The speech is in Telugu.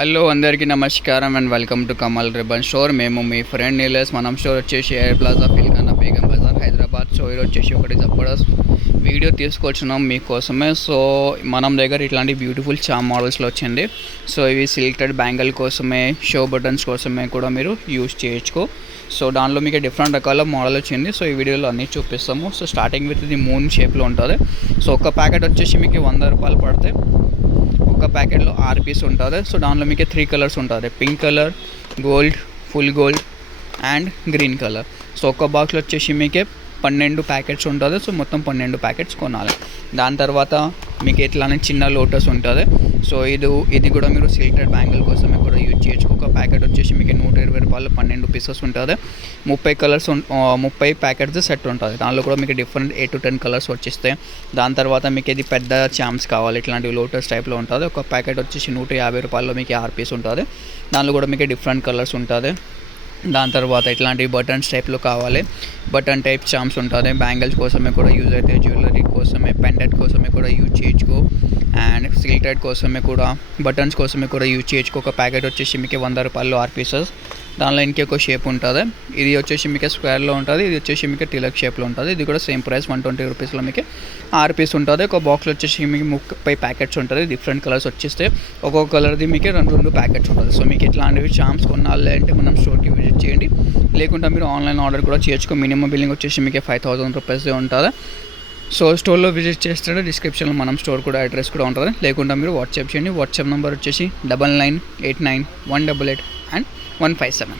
హలో అందరికీ నమస్కారం and welcome to Kamal ribbon store. మేము మీ ఫ్రెండ్ నీలెస్. మనం స్టోర్ వచ్చేసి ఎయిర్ ప్లాజా ఫిల్కన్నా బేగం బజార్ హైదరాబాద్. సో ఈరోజు వచ్చేసి ఒకటి జబర్దస్త్ వీడియో తీసుకొచ్చినాం మీకోసమే. సో మనం దగ్గర ఇట్లాంటి బ్యూటిఫుల్ చామ్ మోడల్స్లో వచ్చింది. సో ఇవి సిల్క్టెడ్ బ్యాంగిల్ కోసమే, షో బటన్స్ కోసమే కూడా మీరు యూజ్ చేయొచ్చు. సో దానిలో మీకు డిఫరెంట్ రకాల మోడల్ వచ్చింది. సో ఈ వీడియోలో అన్నీ చూపిస్తాము. సో స్టార్టింగ్ విత్ ఇది మూన్ షేప్లో ఉంటుంది. సో ఒక ప్యాకెట్ వచ్చేసి మీకు 100 రూపాయలు పడతాయి. ఒక ప్యాకెట్లో 6 పీస్ ఉంటుంది. సో దానిలో మీకు 3 కలర్స్ ఉంటుంది: pink colour, gold, full gold and green colour. So ఒక బాక్స్లో వచ్చేసి మీకు 12 ప్యాకెట్స్ ఉంటుంది. సో మొత్తం 12 ప్యాకెట్స్ కొనాలి. దాని తర్వాత మీకు ఇట్లానే చిన్న లోటస్ ఉంటుంది. సో ఇది కూడా మీరు సిల్క్టెడ్ బ్యాంగిల్ కోసమే కూడా యూజ్ చేయొచ్చు. ఒక ప్యాకెట్ వచ్చేసి మీకు 120 రూపాయలు 12 పీసెస్ ఉంటుంది. 30 కలర్స్ 30 ప్యాకెట్స్ సెట్ ఉంటుంది. దానిలో కూడా మీకు డిఫరెంట్ 8 to 10 కలర్స్ వచ్చేస్తాయి. దాని తర్వాత మీకు ఇది పెద్ద చామ్స్ కావాలి, ఇట్లాంటివి లోటస్ టైప్లో ఉంటుంది. ఒక ప్యాకెట్ వచ్చేసి 150 రూపాయల్లో మీకు 6 పీస్ ఉంటుంది. దానిలో కూడా మీకు డిఫరెంట్ కలర్స్ ఉంటుంది. దాని తర్వాత ఇట్లాంటి బటన్స్ టైప్లో కావాలి, బటన్ టైప్ చామ్స్ ఉంటుంది. బ్యాంగిల్స్ కోసమే కూడా యూజ్ అవుతాయి, జ్యువెలరీ కోసమే, పెండెంట్ కోసమే కూడా యూజ్ చేయొచ్చు, అండ్ సిల్క్టెడ్ కోసమే కూడా, బటన్స్ కోసమే కూడా యూజ్ చేయొచ్చు. ఒక ప్యాకెట్ వచ్చేసి మీకు 100 రూపాయలు 6 పీసెస్. దానిలో ఇంకొక షేప్ ఉంటుంది. ఇది వచ్చేసి మీకు స్క్వేర్లో ఉంటుంది, ఇది వచ్చేసి మీకు టిలక్ షేప్లో ఉంటుంది. ఇది కూడా సేమ్ ప్రైస్ 120 రూపీస్లో మీకు 6 పీస్ ఉంటుంది. ఒక బాక్స్లో వచ్చేసి మీకు 30 ప్యాకెట్స్ ఉంటుంది. డిఫరెంట్ కలర్స్ వచ్చేస్తే ఒక్కొక్క కలర్ది మీకు 2 ప్యాకెట్స్ ఉంటుంది. సో మీకు ఇట్లాంటివి చామ్స్ కొనాలి అంటే మనం స్టోర్కి విజిట్ చేయండి, లేకుంటే మీరు ఆన్లైన్ ఆర్డర్ కూడా చేయొచ్చు. మినిమం బిల్లింగ్ వచ్చేసి మీకు 5000 రూపీస్ ఉంటుంది. సో స్టోర్లో విజిట్ చేస్తే డిస్క్రిప్షన్లో మనం స్టోర్ కూడా అడ్రస్ కూడా ఉంటుంది, లేకుంటే మీరు వాట్సాప్ చేయండి. వాట్సాప్ నెంబర్ వచ్చేసి 9989188157.